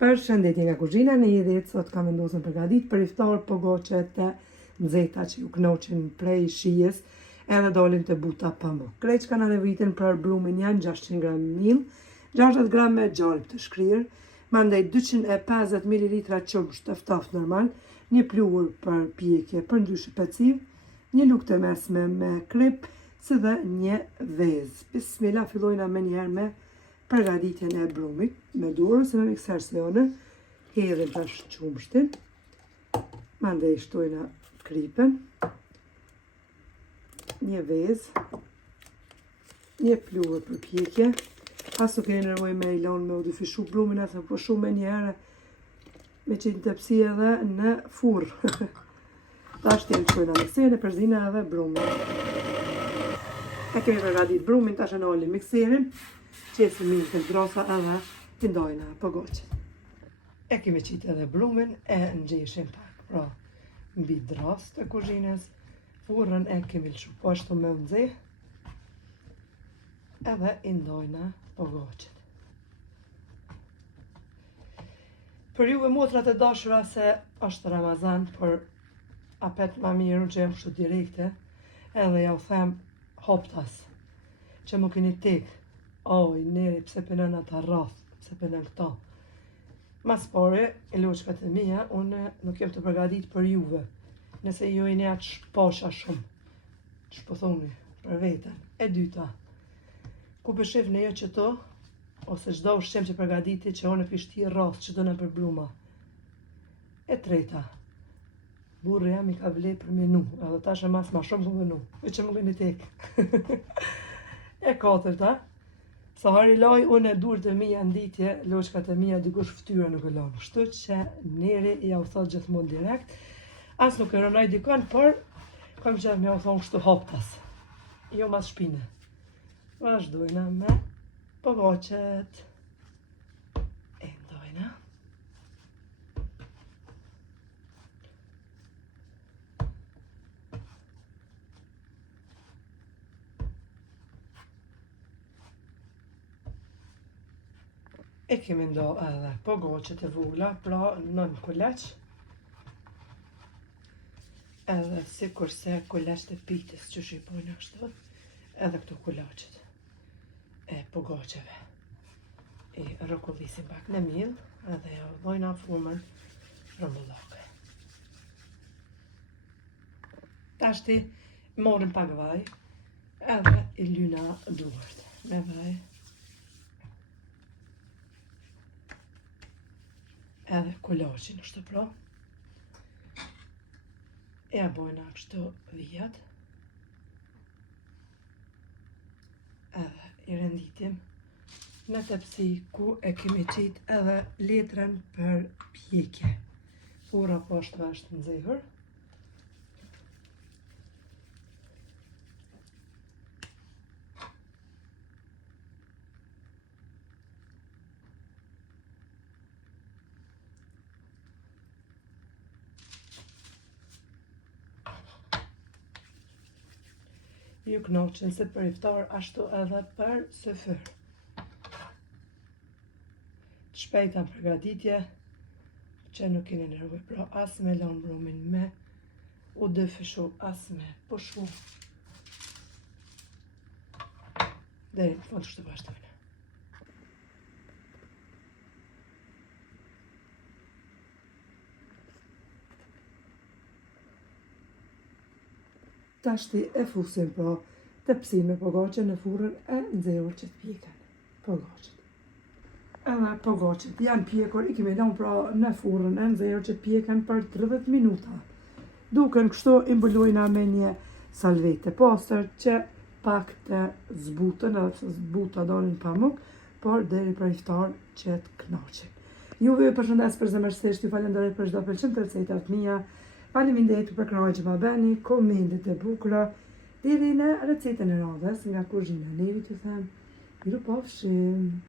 Përshëndetje nga kuzhina në Edit, sot kam vendosur përgatit për iftar pogoqe të nxehta që ju knoqin prej shijes edhe dolin të buta pamuk. Krejt që kanë nevojitin për brumin janë 600 gram miell, 60 gram me gjalp të shkrirë, mandej 250 ml qumsh të ftoftë normal, një pluhur për pjekje për ndryshe peciv, një lugë të mesme me krip, si dhe një vezë. Bismillah, fillojna me njerë me përgatitjen e brumit, me durë ose me miksersione, hedhim tash qumshtin, mandej shtojna kripen, një vezë, një pluhur për pjekje, as nuk keni nevojë me ilon me u dyfishu brumin, atë po shumë me njëherë me qinë tepsi edhe në furr. Tash t'jem shtojna mikserin e përzina edhe brumin. E kemi përgatit brumin, tash e noli mikserin, qesim mirë të grosa edhe t'i ndojna pogoqet. E kemi qitë edhe brumin, e nxeshim pak, pra mbi dros të kuzhinës, furrën e kemi lëshu po ashtu me nxeh, edhe i ndojna pogoqet. Për juve motrat e dashura se është Ramazan, për apet ma mirë që jem kështu direkte, edhe ja u them hoptas, që më keni tek, oj, neri, pse pënën ata rrath, pse pënën këta. Mas pare, e loqkat e mija, unë nuk jem të përgadit për juve, nëse ju e një atë shpasha shumë, që po thoni, për vetën. E dyta, ku përshif në jo që to, ose çdo ushqim që përgaditi që onë pishti rrath që do në për bruma. E treta, burri jam i ka vle për menu, edhe tash e mas ma shumë për menu, e që më gëni tek. E katërta, sa hari laj, unë e durët e mija nditje, loqkat e mija dikush ftyre nuk e lanë. Kështu që neri ja u thot gjithmonë direkt, as nuk e rënoj dikon, por kam qef me ja u thonë kështu hoptas, jo mas shpine. Vazhdojna me pogoqet. E ndojna. E kemi ndo edhe pogoqet e vogla, pra 9 kuleq, edhe si kurse kuleq të pitës që shqipojnë ashtu, edhe këtu kuleqet e pogoqeve. I rrokullisim pak në miell, edhe ja dhojna furmën rëmbullake. Tashti morim pak vaj, edhe i lyna duart me vaj. Edhe kolaçin është pra. E bojna kështu vijat. Edhe i renditim në tepsi ku e kemi qitë edhe letrën për pjekje. Furra po është nxehur. Ju knoqen se për iftar ashtu edhe për sëfër. Të shpejta përgatitje, që nuk keni nevojë pra as me lanë brumin me u dëfishu, as me pushu. Deri në fund kështu vazhdojnë. Tashti e fusim pra tepsin me pogoqe në furrën e nxehur që t'pjeken pogoqet. Edhe pogoqet janë pjekur, i kemi lënë pra në furrën e nxehur që t'pjeken për 30 minuta. Duken kështu i mbulojna me një salvetë pastër që pak të zbutën, edhe pse zbuta dolin pamuk, por deri për iftar që t'knaqin. Juve ju përshëndes përzemërsisht, ju falenderoj për çdo pëlqim të recetat mia. Faleminderit për kënaqjen që ma bëni, komentet e bukura, deri në recetën e radhës nga kuzhina e Edit, ju them, mirupafshim.